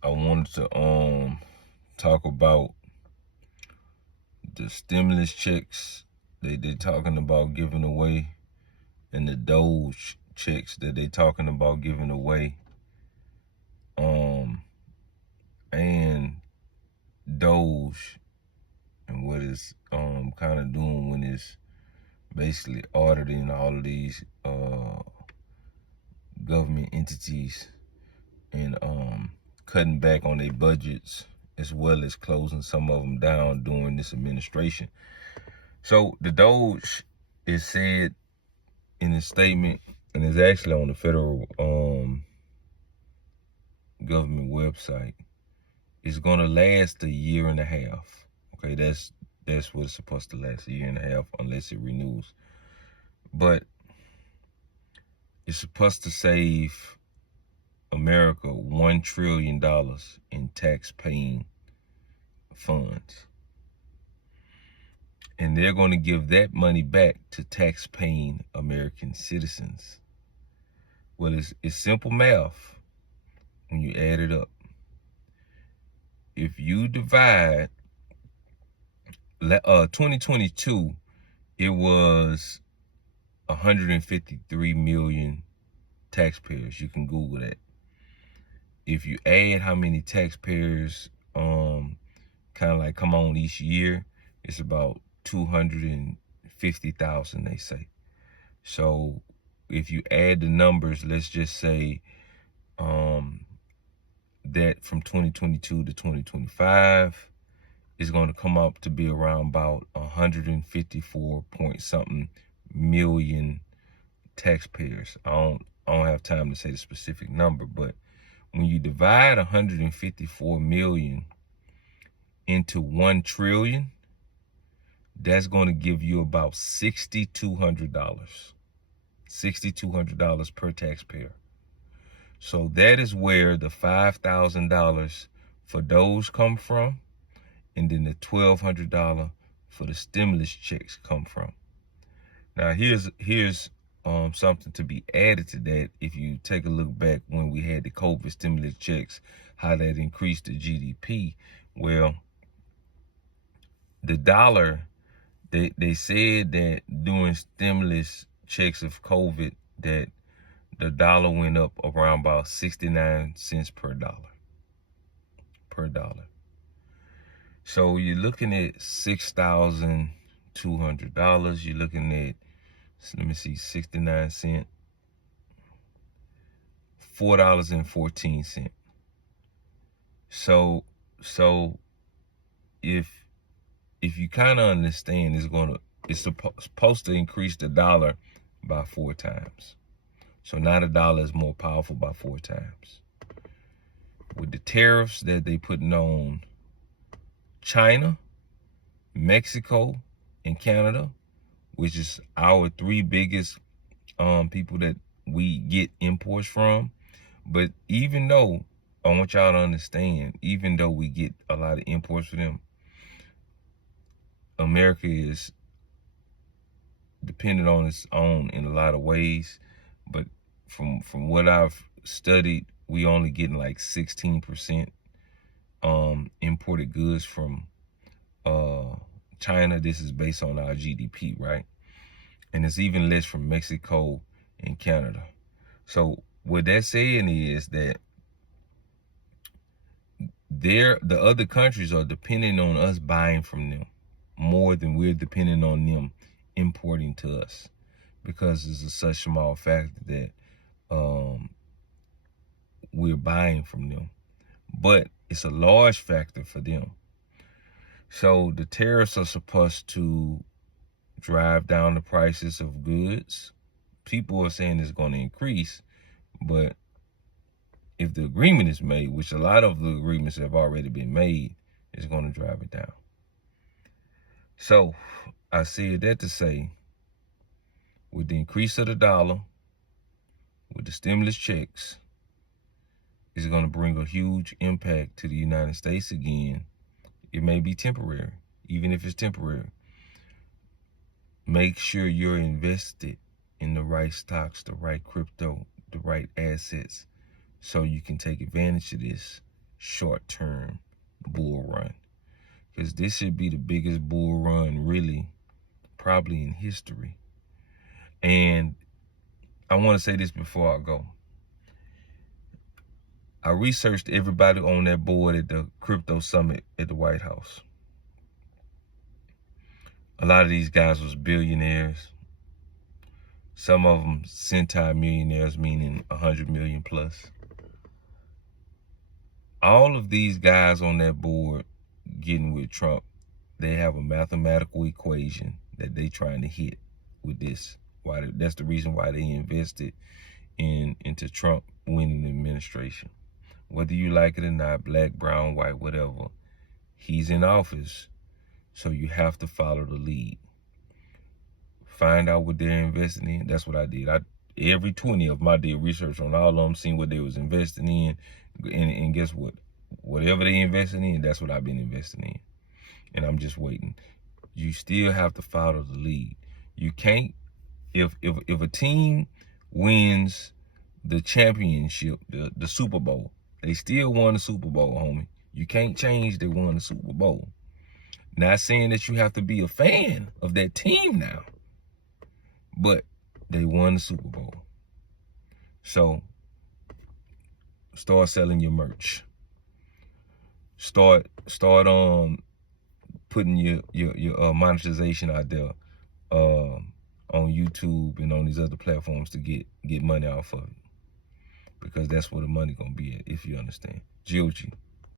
I wanted to talk about the stimulus checks they're talking about giving away, and the Doge checks that they're talking about giving away. And Doge and what it's kind of doing when it's basically auditing all of these government entities and cutting back on their budgets, as well as closing some of them down during this administration. So the Doge is said in a statement, and it's actually on the federal government website, it's gonna last a year and a half. Okay, that's what it's supposed to last, a year and a half, unless it renews. But it's supposed to save America $1 trillion in tax-paying funds. And they're going to give that money back to tax-paying American citizens. Well, it's simple math when you add it up. If you divide 2022, it was 153 million taxpayers. You can Google that. If you add how many taxpayers kind of like come on each year, it's about 250,000, they say. So if you add the numbers, let's just say that from 2022 to 2025 is going to come up to be around about 154 point something million taxpayers. I don't have time to say the specific number, but when you divide 154 million into 1 trillion, that's going to give you about $6,200. $6,200 per taxpayer. So that is where the $5,000 for Doge come from, and then the $1,200 for the stimulus checks come from. Now here's something to be added to that. If you take a look back when we had the COVID stimulus checks, how that increased the GDP. Well, the dollar, they said that during stimulus checks of COVID that the dollar went up around about 69 cents per dollar. So you're looking at $6,200. You're looking at, let me see, 69 cents, $4.14. So if you kind of understand, it's supposed to increase the dollar by 4 times. So now the dollar is more powerful by 4 times. With the tariffs that they putting on China, Mexico, and Canada, which is our 3 biggest people that we get imports from. But even though, I want y'all to understand, even though we get a lot of imports from them, America is dependent on its own in a lot of ways. But from what I've studied, we only getting like 16% imported goods from China. This is based on our GDP, right? And it's even less from Mexico and Canada. So what they're saying is that the other countries are depending on us buying from them more than we're depending on them importing to us, because it's a such small factor that we're buying from them. But it's a large factor for them. So the tariffs are supposed to drive down the prices of goods. People are saying it's going to increase, but if the agreement is made, which a lot of the agreements have already been made, it's going to drive it down. So I said that to say, with the increase of the dollar, with the stimulus checks, it's going to bring a huge impact to the United States again. It may be temporary. Even if it's temporary, make sure you're invested in the right stocks, the right crypto, the right assets, so you can take advantage of this short-term bull run. Because this should be the biggest bull run really probably in history. And I want to say this before I go. I researched everybody on that board at the crypto summit at the White House. A lot of these guys was billionaires. Some of them centimillionaires, meaning 100 million plus. All of these guys on that board getting with Trump, they have a mathematical equation that they trying to hit with this. That's the reason why they invested into Trump winning the administration. Whether you like it or not, black, brown, white, whatever, he's in office, so you have to follow the lead. Find out what they're investing in. That's what I did. Every 20 of them, I did research on all of them, seeing what they was investing in, and guess what? Whatever they investing in, that's what I've been investing in, and I'm just waiting. You still have to follow the lead. You can't, if a team wins the championship, the Super Bowl, they still won the Super Bowl, homie. You can't change they won the Super Bowl. Not saying that you have to be a fan of that team now, but they won the Super Bowl. So start selling your merch. Start putting your monetization out there on YouTube and on these other platforms to get money off of it. Because that's where the money gonna be at, if you understand. Doge.